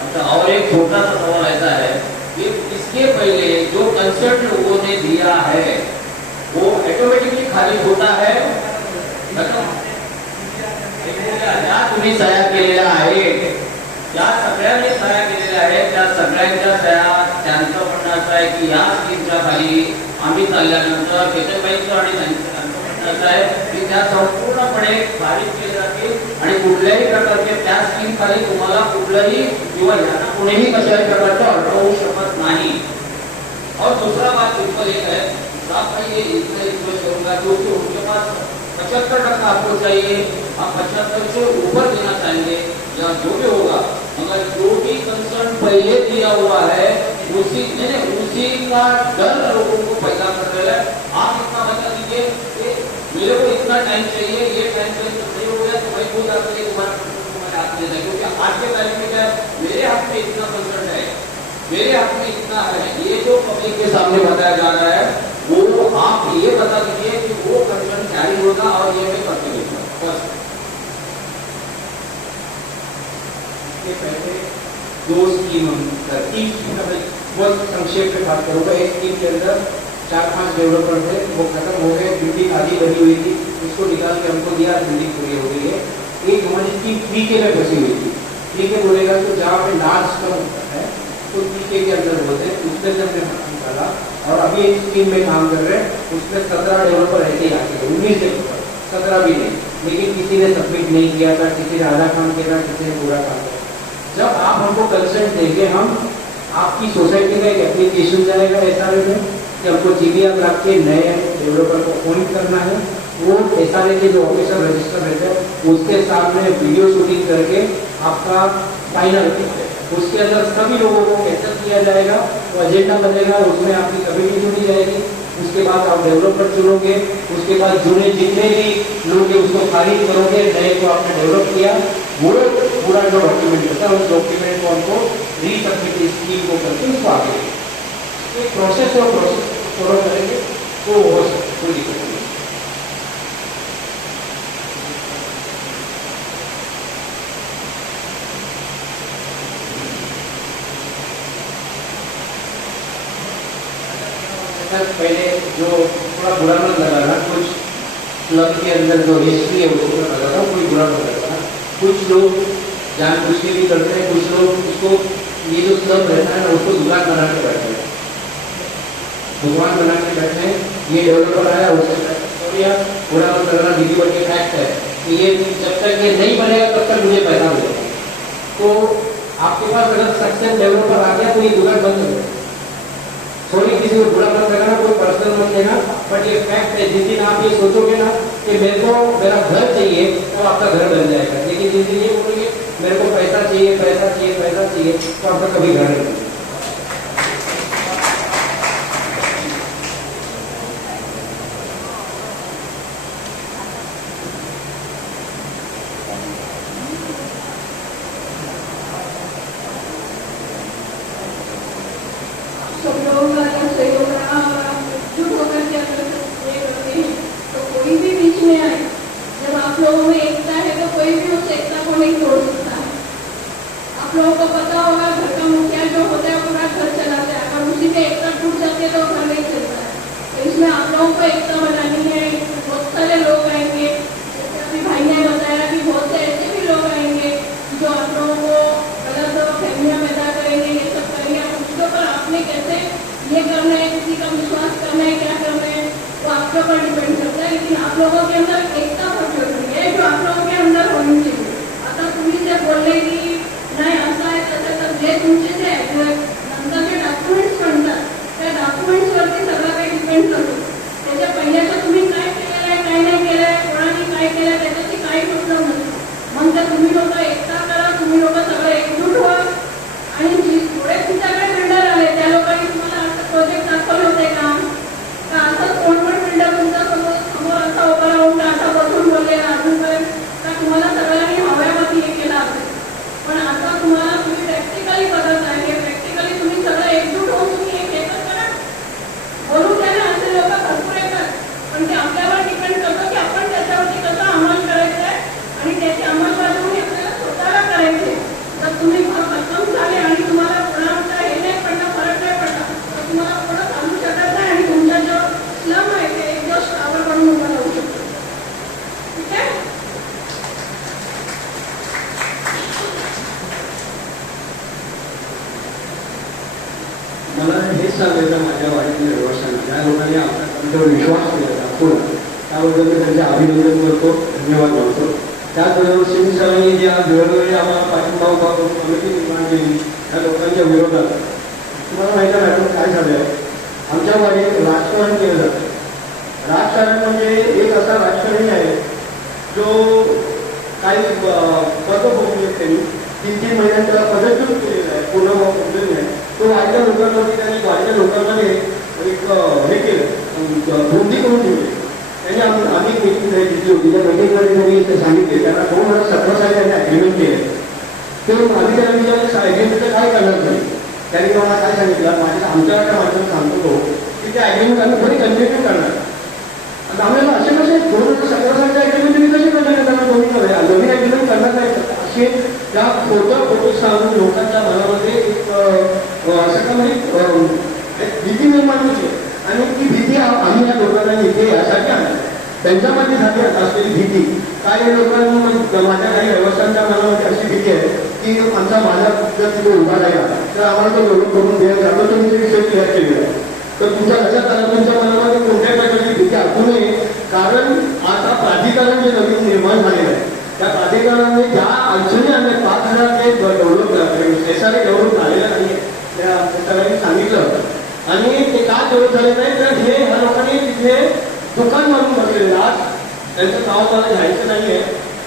अच्छा, और एक छोटा सा सवाल ऐसा है कि इसके पहले जो कंसर्ट लोगों ने दिया है वो ऑटोमेटिकली खाली होता है, ज्या तुम्ही सह्या केलेल्या आहेत, ज्या सगळ्यांनी सह्या केलेल्या आहेत त्या सगळ्यांच्या सह्या त्यांचं म्हणणं असं आहे की या स्कीमच्या खाली आम्ही चालल्यानंतर केशवबाईंचं आणि त्यांचं म्हणणं असं आहे की त्या संपूर्णपणे खारिज केल्या जातील आणि कुठल्याही प्रकारचे त्या स्कीम खाली तुम्हाला कुठलंही किंवा यांना कोणीही कशाही प्रकारचं अडवू शकत नाही। और दूसरा बात सिंपल एक है, आप ये इतना रिक्वेस्ट करूंगा जो कि उनके पास 75% आपको चाहिए, आप 75 से ऊपर देना चाहेंगे या जो भी होगा, मगर जो भी कंसर्न पहले दिया हुआ है उसी का डर लोगों को पैदा कर रहा है। आप इतना बता दीजिए कि मेरे को इतना टाइम चाहिए, ये टाइम चाहिए तो नहीं हो गया तो भाई खुद आपके तुम्हारे हाथ में है, क्योंकि आज के तारीख में क्या है, मेरे हाथ में इतना कंसर्न है, मेरे हाथ में इतना है, ये जो पब्लिक के सामने बताया जा रहा है वो आप ये बता दीजिए कि वो कंसर्न जारी होगा और ये मैं करते रहूंगा बस। इसके पहले 2 स्कीम हम 3 स्कीम का मैं बहुत संक्षेप में बात करूँगा। एक स्कीम के अंदर 4-5 डेवलपर थे, वो खत्म हो गए, बिल्डिंग आधी बनी हुई थी, उसको निकाल के हमको दिया, बिल्डिंग पूरी हो गई है। एक हमारी स्कीम 3K में फंसी हुई थी। 3K बोलेगा तो जहाँ पे लार्ज स्कम है तो 3K के अंदर होते हैं, उसमें से हमने निकाला और अभी एक स्कीम में काम कर रहे हैं, उसमें 17 डेवलपर ऐसे ही आके 19 डेवलपर, 17 भी नहीं, लेकिन किसी ने सबमिट नहीं किया था, किसी ने आधा काम किया था, किसी ने पूरा काम किया। जब आप हमको कंसेंट देंगे, हम आपकी सोसाइटी में एक एप्लीकेशन जाएगा SRA में कि हमको GBR ब्लॉक के नए डेवलपर को अपॉइंट करना है, वो SRA के जो ऑफिसर रजिस्टर रहते हैं उसके सामने वीडियो शूटिंग करके आपका फाइनल उसके अंदर सभी लोगों को कैप्चर किया जाएगा, वो एजेंडा बनेगा, उसमें आपकी कमेटी चुनी जाएगी, उसके बाद आप डेवलपर चुनोगे, उसके बाद जुड़े जितने भी लोग हैं उसको खारिज करोगे, नए को आपने डेवलप किया, वो पूरा जो डॉक्यूमेंट होता है उस डॉक्यूमेंट को हमको रीसबमिट स्कीम को करके उसको आगे एक प्रोसेस और प्रोसेस फॉलो करेंगे तो हो सकता, कोई दिक्कत नहीं। पहले जो थोड़ा बुरा मत लगा ना, कुछ क्लब के अंदर जो हिस्ट्री है उसको लगा था, कोई बुरा मत लगा। कुछ लोग जानबूझ के भी करते हैं, कुछ लोग उसको ये जो क्लब रहता है ना उसको दुकान बना के बैठे हैं, भगवान बना के बैठे हैं। ये डेवलपर आया उससे बुरा मत लगना, दीदी बन के फैक्ट है कि ये जब तक ये नहीं बनेगा तब तक मुझे पैसा मिलेगा। तो आपके पास अगर सक्सेस डेवलपर आ गया तो ये दुकान बंद हो जाएगी। सॉरी, किसी को बुरा मत लगाना, कोई पर्सनल मत लेना, बट ये फैक्ट है। जिस दिन आप ये सोचोगे ना कि मेरे को मेरा घर चाहिए तो आपका घर बन जाएगा, लेकिन जिस दिन ये बोलोगे मेरे को पैसा चाहिए पैसा चाहिए पैसा चाहिए तो आपका कभी घर नहीं बनेगा।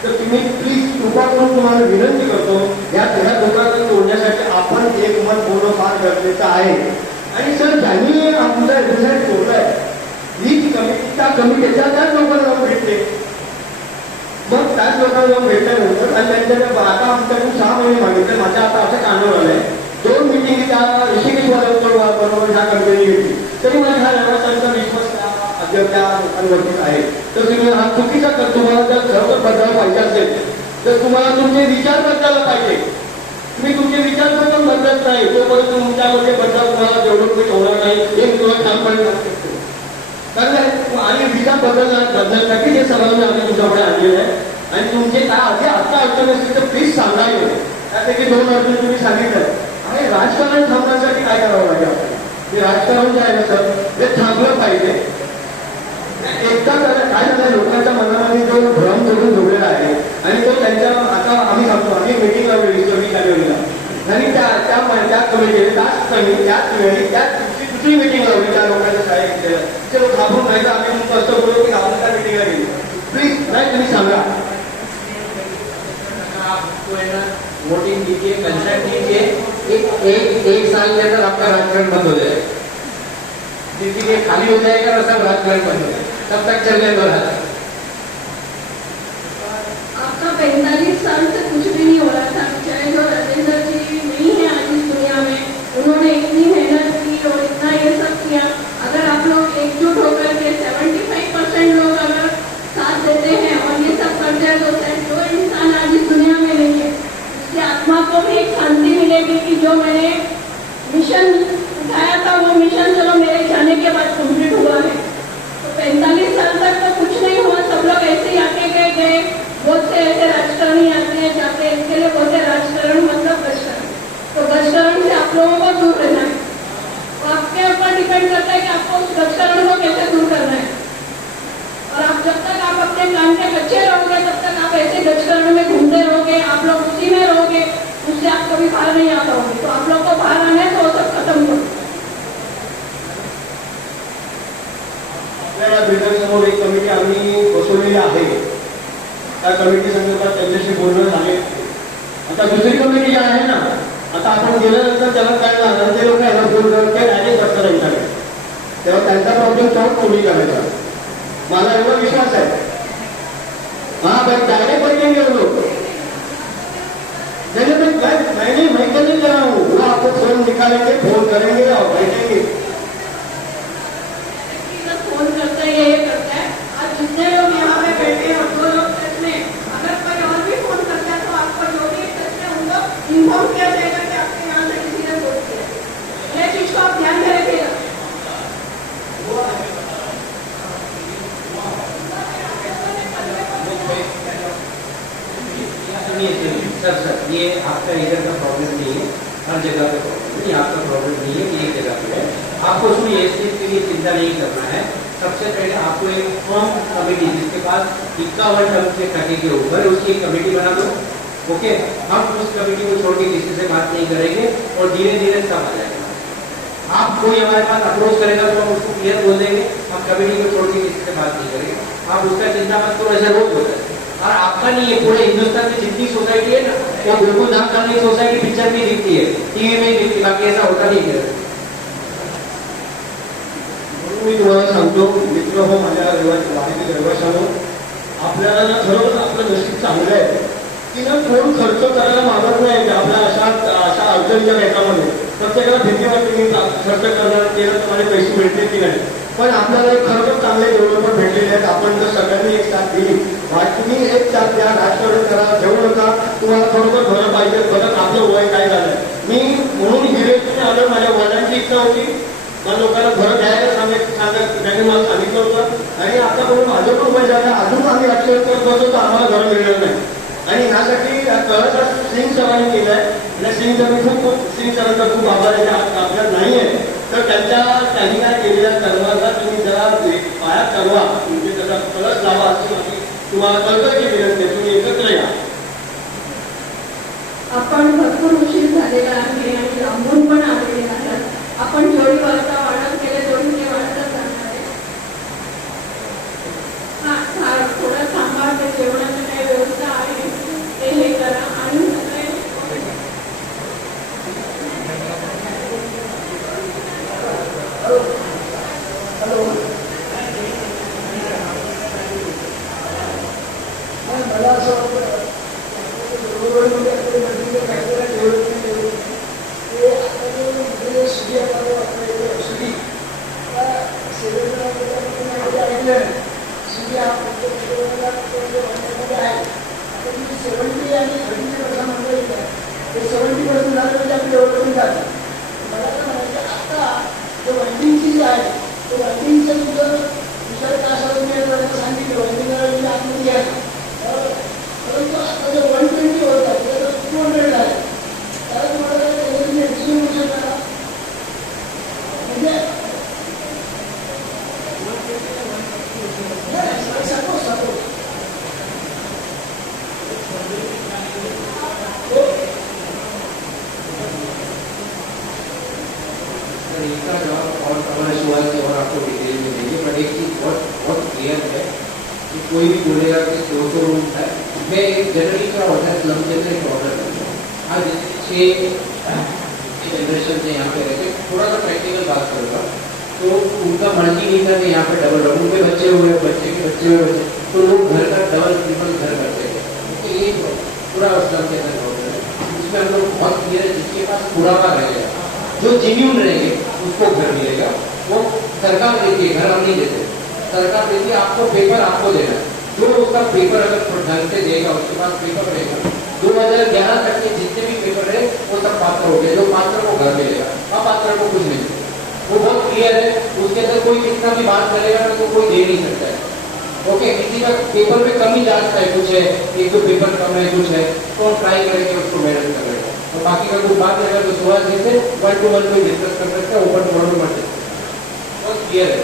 तर तुम्ही प्लीज कृपा करून तुम्हाला विनंती करतो, या दोघांना जोडण्यासाठी आपण एक मत बोलणं फार गरजेचं आहे. आणि सर, ज्यांनी आमचा रिझल्ट तोडलाय ही कमिटी, त्या कमिटीच्या त्याच लोकांना जाऊन भेटते. मग त्याच लोकांना जाऊन भेटल्यानंतर आणि त्यांच्याकडे आता आमच्याकडून 6 महिने मागितले. माझ्या आता असं कानावर आलंय 2 मिटिंग त्या ऋषिकेशवाल्याबरोबर ह्या कंपनी घेतली, तरी मला ह्या व्यवसायांचा विश्वास अद्याप त्या लोकांवरतीच आहे. तर तुम्ही हा चुकीचा कर. तुम्हाला जर खरोखर बदल पाहिजे असेल तर तुम्हाला तुमचे विचार बदलायला पाहिजे. तुम्ही तुमचे विचार पण बदलत नाही तोपर्यंत तुमच्यामध्ये बदल तुम्हाला जेवढं तुम्ही होणार नाही हे मी तुला ठामपणे सांगू शकतो. कारण आणि विचार बदलण्यासाठी हे सगळं आम्ही तुमच्याकडे आणलेलं आहे. आणि तुमचे काय आधी आता अडचण असेल तर प्लीज सांगायला. त्यापैकी 2 अडचण तुम्ही सांगितलं आणि राजकारण थांबण्यासाठी काय करावं लागेल आपल्याला. हे राजकारण जे आहे ना सर, ते थांबलं पाहिजे. एकदा काय झालं, लोकांच्या मनामध्ये जो भ्रम करून जोडलेला आहे आणि तो त्यांच्या आता आम्ही सांगतो, आम्ही मीटिंग लावलेली 26 जानेवारीला आणि त्या कमिटीने त्याच वेळी त्याच दुसरी मीटिंग लावली त्या लोकांच्या शाळेत घेतलेलं. ते लोक घाबरून नाही तर आम्ही स्पष्ट बोललो की आपण त्या मीटिंगला गेली. प्लीज नाही तुम्ही सांगा. वोटिंग कीजिए, कंसर्ट कीजिए, एक साल के अंदर आपका राजकारण बंद हो जाएगा. किसी के खाली हो जाएगा और सब राजकारण बंद हो जाएगा. तब तक चलने दो. आपका 45 साल से कुछ भी नहीं हो रहा था. चाहे जो राजेंद्र जी नहीं है आज इस दुनिया में, उन्होंने इतनी मेहनत की और इतना ये सब किया. अगर आप लोग एकजुट होकर के 75% लोग अगर साथ देते हैं और ये सब करते हैं तो शायद जो इंसान आज इस दुनिया में नहीं है उसकी आत्मा को भी एक शांति मिलेगी कि जो मैंने मिशन उठाया था वो मिशन चलो मेरे जाने के बाद कंप्लीट हुआ है. तो 45 साल तक तो कुछ नहीं हुआ. सब लोग ऐसे ही आके गए. बहुत से ऐसे राजकारणी आते हैं जाते हैं. इसके लिए बोलते हैं राजकारण मतलब बचकरण. तो बचकरण से आप लोगों को दूर रहना है. तो आपके ऊपर डिपेंड करता है कि आपको उस बचकरण को कैसे दूर करना है. और आप जब तक आप अपने काम के बच्चे रहोगे तब तक आप ऐसे गजकरण में घूमते रहोगे. आप लोग उसी में रहोगे, उससे आप कभी बाहर नहीं आ पाओगे. तो आप लोग को बाहर आना है तो वो सब खत्म करो. आपल्या बिल्डरसमोर एक कमिटी आम्ही बसवलेली आहे. त्या कमिटी संदर्भात त्यांच्याशी बोलणं झाले. आता दुसरी कमिटी जी आहे ना, आता आपण गेल्यानंतर त्याला काय झालं, ते लोक याला फोन करत ते डायरेक्ट बसतात त्यांच्याकडे. तेव्हा त्यांचा प्रॉब्लेम सॉल्व्ह कोणी करायचा. मला एवढा विश्वास आहे. हाँ भाई डायरेक्ट बैठेंगे वो लोग. नहीं मैं क्या नहीं कर रहा हूँ. वो आपको फोन निकालेंगे, फोन करेंगे और बैठेंगे. फोन करता है ये करता है. आज जितने लोग यहाँ पे बैठे हैं 2 लोग टच में, अगर कोई और भी फोन करता है तो आपको जो भी टच में उनको इन्फॉर्म किया जाएगा कि आपके यहाँ से किसी ने फोन किया. ये चीज को आप ध्यान में रखिएगा. सर ये आपका इधर का प्रॉब्लम नहीं है, हर जगह पे प्रॉब्लम नहीं. आपका प्रॉब्लम नहीं है कि एक जगह पे है. आपको उसमें ये चीज के लिए चिंता नहीं करना है. सबसे पहले आपको एक फॉर्म कमेटी जिसके पास 51 टन के टके के ऊपर उसकी एक कमेटी बना दो. ओके, हम उस कमेटी को छोड़ के किसी से बात नहीं करेंगे और धीरे धीरे सब आ जाएगा. आप कोई हमारे पास अप्रोच करेगा तो हम उसको क्लियर बोल देंगे हम कमेटी को छोड़ के किसी से बात नहीं करेंगे. आप उसका चिंता मत करो, ऐसा रोज होता है. और आपका नहीं है, पूरे हिंदुस्तान में जितनी सोसाइटी है ना वो बिल्कुल नाम करने की सोसाइटी पिक्चर में दिखती है, टीवी में दिखती है, बाकी ऐसा होता नहीं है. मी तुम्हाला सांगतो मित्र हो, माझ्या वाडीतील रहिवाशांनो, आपल्याला ना खरोखर आपलं नशीब चांगलं आहे की ना कोण खर्च करायला मागत नाही. आपल्या अशा अडचणीच्या रेटामध्ये प्रत्येकाला भीती वाटते की खर्च करणार केलं तर मला पैसे मिळतील की नाही. पण आपल्याला खरोखर चांगले डेव्हलपर भेटलेले आहेत. आपण जर सगळ्यांनी एक साथ दिली, तुम्ही एक साथ द्या, राजकारण करा, जेवू नका. तुम्हाला खरोखर घरं पाहिजे. परत आपलं वय काय झालंय. मी म्हणून गिरेतून आलं. माझ्या वडिलांची इच्छा होती मला लोकांना घरं द्यायला त्यांनी मला सांगितलं होतं. आणि आता पण माझं पण वय झालं, अजून आम्ही राजकारण करत बसतो तर आम्हाला घरं मिळणार नाही. आणि यासाठी कळसा सिंग सरांनी केलंय. आणि सिंग सरांचा खूप आभार आहे. आपल्यात नाही आहे तर त्यांनी काय केलेल्या कर्माचा तुम्ही जरा पायात चालवा, म्हणजे त्याचा कळस लावा अशी माझी तुम्हाला कळकळीची विनंती. तुम्ही एकत्र या. आपण भरपूर उशीर झालेला आहे आणि लांबून पण आलेले आहात. आपण जेवढी वाजता वाढत गेले तेवढी ते वाढतच जाणार आहे. थोडं थांबा, ते जेवणाचं काही व्यवस्था सांगितलं सीबी मध्ये आहे आता तुम्ही 70 आणि 30% म्हणलं ते 70% झालं म्हणजे आपली डेव्हलपमेंट झाली. मला काय म्हणायचं आता जो वंडिंगची जे आहे तो वंडिंगचं तुझं विचार काय असा तुम्ही सांगितलं वंडिंगला तुम्ही आतमध्ये घ्या परंतु आता जे 120 होत आहे त्याचं 200 आहे त्याला तुम्हाला तुम्ही एक्सप्लेन होऊ शकता का म्हणजे सपोज इसका जवाब और हमारे सवाल के और आपको डिटेल में देंगे, पर एक चीज बहुत क्लियर है कि कोई भी बोलेगा कि 200 रूम है, मैं जनरली क्या होता है स्लम के अंदर ऑर्डर करता हूँ। आज जैसे 6 जनरेशन से यहाँ पे रहते, थोड़ा सा प्रैक्टिकल बात करूँगा, तो उनका मर्जी नहीं था कि यहाँ पे डबल रूम पे बच्चे हुए बच्चे के बच्चे हुए बच्चे, तो लोग घर का डबल ट्रिपल घर करते थे। तो ये पूरा स्लम के अंदर ऑर्डर है, उसमें हम लोग बहुत क्लियर है, जिसके पास पुराना रहेगा जो जेन्यून रहेंगे उसको घर मिलेगा। वो सरकार देती है, घर हम नहीं देते, सरकार देती है, आपको पेपर आपको देना है। जो उसका पेपर अगर ढंग से देगा, उसके पास पेपर रहेगा, 2011 तक के जितने भी पेपर है वो सब पात्र हो गए, जो पात्र को घर मिलेगा, अपात्र को कुछ नहीं मिलेगा। वो बहुत क्लियर है, उसके अंदर कोई कितना भी बात करेगा ना तो कोई दे नहीं सकता है। ओके, किसी का पेपर में कमी जांचता है, कुछ है, एक दो पेपर कम है, कुछ है, तो हम ट्राई करेंगे उसको मैनेज कर रहे हैं। और बाकी का कुछ बात रहेगा तो 16 दिन से 1 to 1 पे डिस्कस कर सकते हैं, ओपन फोरम में मत बहुत क्लियर है।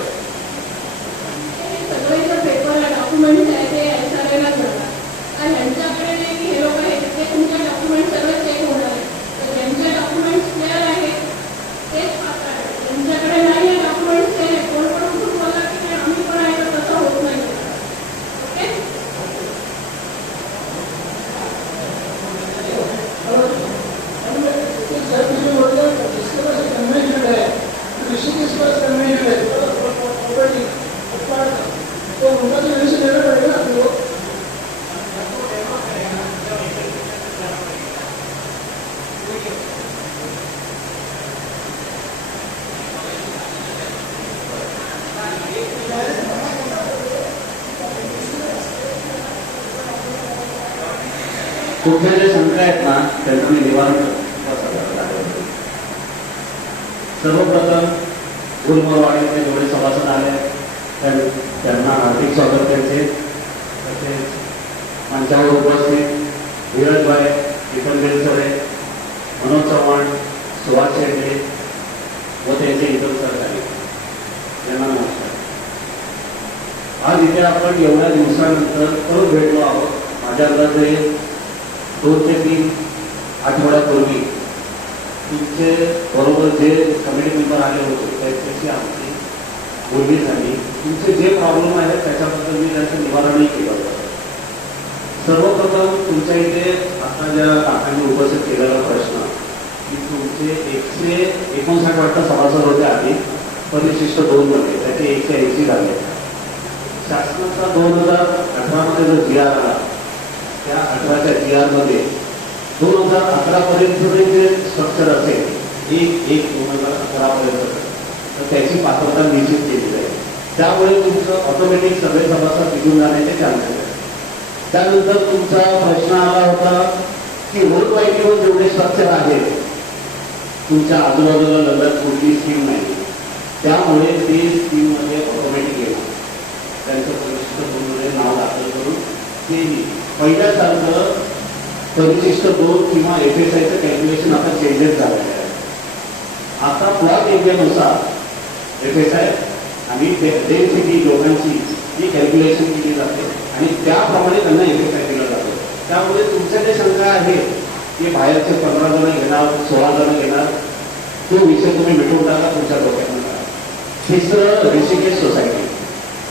सगळे जर पेपरला डॉक्युमेंट्स आहे ते SRAला जातात आणि ह्यांच्याकडे नाही की हे लोक आहेत ते तुमचे डॉक्युमेंट सगळे चेक होणार आहे तर ज्यांचे डॉक्युमेंट्स क्लिअर आहेत तेच पात्र आहे ज्यांच्याकडे नाही आहे डॉक्युमेंट्स ते कोण पण उठून बोला की नाही आम्ही पण आहे तर तसं होत नाही ओके सर तुम्ही बोलता जिसके पास कन्वेंशन है ऋषिकेश पास कन्वेंशन है प्रॉपर्टी तो उनका तो यही से लेना पड़ेगा ना आपको तुमच्या जे शंका आहेत ना त्यांचं मी निवारण करतो. सर्वप्रथम गुलमरवाडीचे जेवढे सभासद आले त्यांना हार्दिक स्वागत त्यांचे तसेच मंचावर उपस्थित धीरजभाई किसन बेलसरे मनोज चव्हाण सुभाष शेंडे व त्यांचे इतर सहकारी यांना नमस्कार. आज इथे आपण एवढ्या दिवसानंतर परत भेटलो आहोत. माझ्या अंदाजे 2 ते 3 आठवड्यापूर्वी तुमचे बरोबर जे कमिटी मेंबर आले होते त्याच्याशी आमची बोलणी झाली. तुमचे जे प्रॉब्लेम आहेत त्याच्याबद्दल मी त्यांचं निवारणही केलं होतं. सर्वप्रथम तुमच्या इथे आता ज्या काकांनी उपस्थित केलेला प्रश्न की तुमचे 159 वाटतं सभासद होते आधी परिशिष्ट 2 मध्ये त्याचे 180 झाले. शासनाचा 2018 मध्ये जो GR आला त्या 18च्या GR मध्ये 2011 पर्यंत जे स्ट्रक्चर असेल 1/1/2011 पर्यंत तर त्याची पात्रता निश्चित केली जाईल. त्यामुळे तुमचं ऑटोमॅटिक सगळे सभासद निघून जाण्याचे चान्सेस आहेत. त्यानंतर तुमचा प्रश्न आला होता की रोड लाईनीवर जेवढे स्ट्रक्चर आहेत तुमच्या आजूबाजूला लगत कुठली स्कीम नाही त्यामुळे ते स्कीममध्ये ऑटोमॅटिक येणार. त्यांचं परिशिष्ट 2 मध्ये नाव दाखल करून तेही पहिल्यासारखं परिशिष्ट 2 किंवा FSIचं कॅल्क्युलेशन आता चेंजेस झालेलं आहे. आता प्लॉट एरियानुसार FSI आणि डेन्सिटी लोकांची ही कॅल्क्युलेशन केली जाते आणि त्याप्रमाणे त्यांना FSI दिला जातो. त्यामुळे तुमच्या जे शंका आहेत की बाहेरचे 15 जण घेणार 16 जण घेणार तो विषय तुम्ही मिटवून टाका तुमच्या डोक्यात. तिसरं ऋषिकेश सोसायटी.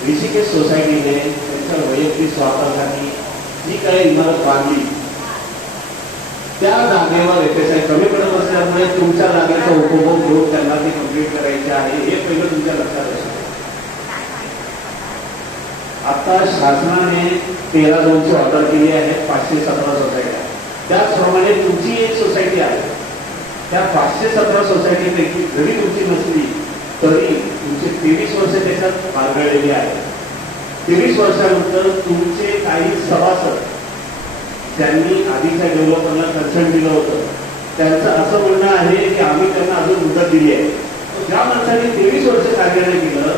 ऋषिकेश सोसायटीने त्यांच्या वैयक्तिक स्वार्थासाठी जी काही इमारत बांधली त्या जागेवर FSI कमी पडत असल्यामुळे तुमच्या जागेचा उपभोग घेऊन त्यांना ती कंप्लीट करायची आहे हे पहिलं तुमच्या लक्षात असतं. आता शासनाने 13/2ची ऑर्डर केली आहे 517 सोसायट्या. त्याचप्रमाणे तुमची एक सोसायटी आहे त्या 517 सोसायटीपैकी जरी तुमची नसली तरी तुमची 23 वर्ष त्याच्यात पारगळलेली आहे. 23 वर्षानंतर तुमचे काही सभासद ज्यांनी आधीच्या डेव्हलपरला कन्सर्न दिलं होतं त्यांचं असं म्हणणं आहे की आम्ही त्यांना अजून मुदत दिली आहे. ज्या माणसाने 23 वर्ष कार्यालय केलं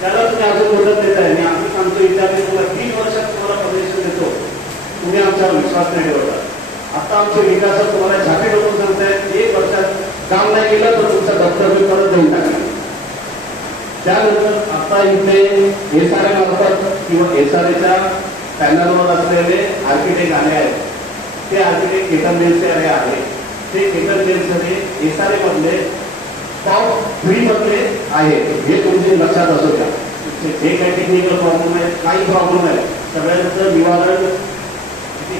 त्याला तुम्ही अजून मुदत देताय आणि आम्ही सांगतो इथे आम्ही तुम्हाला 3 वर्षात तुम्हाला परमिशन देतो, तुम्ही आमच्यावर विश्वास नाही ठेवता. आता आमचे विकासक तुम्हाला छापे ठोकून सांगतायत 1 वर्षात काम नाही केलं तर तुमचं दप्तर मी परत देऊन टाकलं. त्यानंतर आता इथे SRA मार्फत किंवा SRAच्या पॅनलवर असलेले आर्किटेक्ट आले आहेत. ते आर्किटेक्ट केतन बेलसे आहे. ते केतन बेलसे SRA मधले टॉप 3 मधले आहेत. हे तुमचे लक्षात असू द्या. जे काही टेक्निकल प्रॉब्लेम आहेत, काही प्रॉब्लेम आहे, सगळ्यांचं निवारण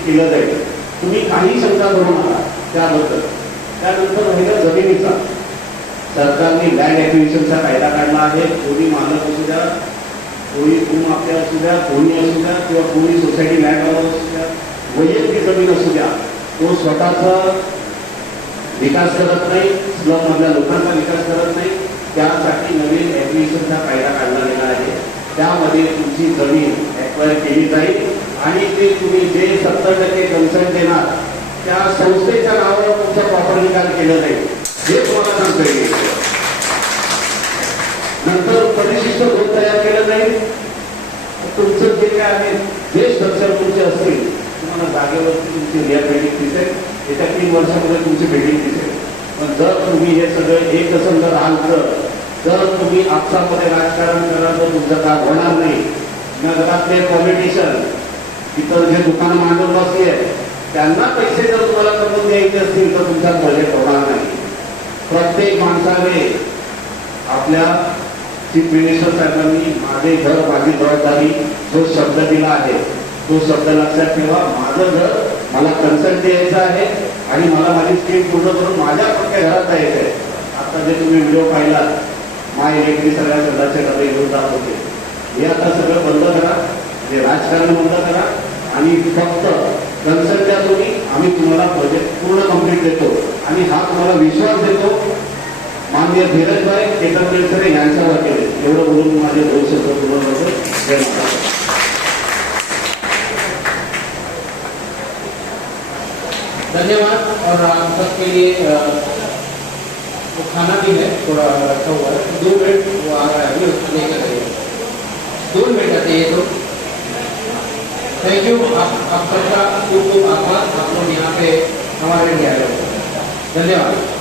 केलं जाईल. तुम्ही काही शंका करू नका त्याबद्दल. त्यानंतर राहिलं जमिनीचा. सरकारने लँड ॲक्विजिशनचा कायदा काढला आहे. कोणी मालक असू द्या, कोणी भूमाफिया असू द्या, कोणी असू द्या किंवा कोणी सोसायटी लँड ऑनर असू द्या, वैयक्तिक जमीन असू द्या, तो स्वतःचा विकास करत नाही, स्लम मधल्या लोकांचा विकास करत नाही. त्यासाठी नवीन ॲक्विजिशनचा कायदा काढला गेला आहे. त्यामध्ये तुमची जमीन ॲक्वायर केली जाईल आणि ते तुम्ही जे 70% कन्सेंट देणार त्या संस्थेच्या नावावर तुमचं प्रॉपर निकाल केलं जाईल, हे तुम्हाला सांगता येईल. नंतर परिशिष्ट धोरण तयार केलं जाईल. तुमचं जे काय आहे, जे स्ट्रक्चर तुमचे असतील, तुम्हाला जागेवरती तुमची रिअल बिल्डिंग दिसेल. येत्या 3 वर्षामध्ये तुमची बिल्डिंग दिसेल. पण जर तुम्ही हे सगळं एकसंध राहाल तर, जर तुम्ही आपसामध्ये राजकारण कराल तर तुमचं काम होणार नाही. नगरातले पॉलिटिशियन इतर जे दुकान मांडून बसले त्यांना पैसे जर तुम्हाला कमवून द्यायचे असतील तर तुमचा बजेट होणार नाही. प्रत्येक माणसाने आपल्या चीफ मिनिस्टर साहेबांनी माझे घर माझी जबाबदारी जो शब्द दिला आहे तो शब्द लक्षात ठेवा. माझं घर मला कन्सल्ट द्यायचं आहे आणि मला माझी स्कीम पूर्ण करून माझ्या पक्क्या घरात जायचं आहे. आता जे तुम्ही व्हिडिओ पाहिला, माय इलेक्ट्रिक सगळ्या शब्दाचे डबे घेऊन जात होते, हे आता सगळं बंद करा. हे राजकारण बंद करा आणि फक्त कन्सल्ट द्या तुम्ही. आम्ही तुम्हाला प्रोजेक्ट पूर्ण कंप्लीट देतो आणि हा तुम्हाला विश्वास देतो. माननीय धीरजभाई केतन बेलसे यांच्यावर केले. एवढं बोलून माझे 2 शब्द पूर्ण होते. धन्यवाद. धन्यवाद. और आप सबके लिए वो खाना भी है थोड़ा रखा हुआ है. 2 मिनट वो आ रहा है अभी, उसको लेकर आइए. 2 मिनट आते हैं तो थैंक यू. आप सबका खूब खूब आभार. आप लोग यहाँ पे हमारे लिए आए हो. धन्यवाद.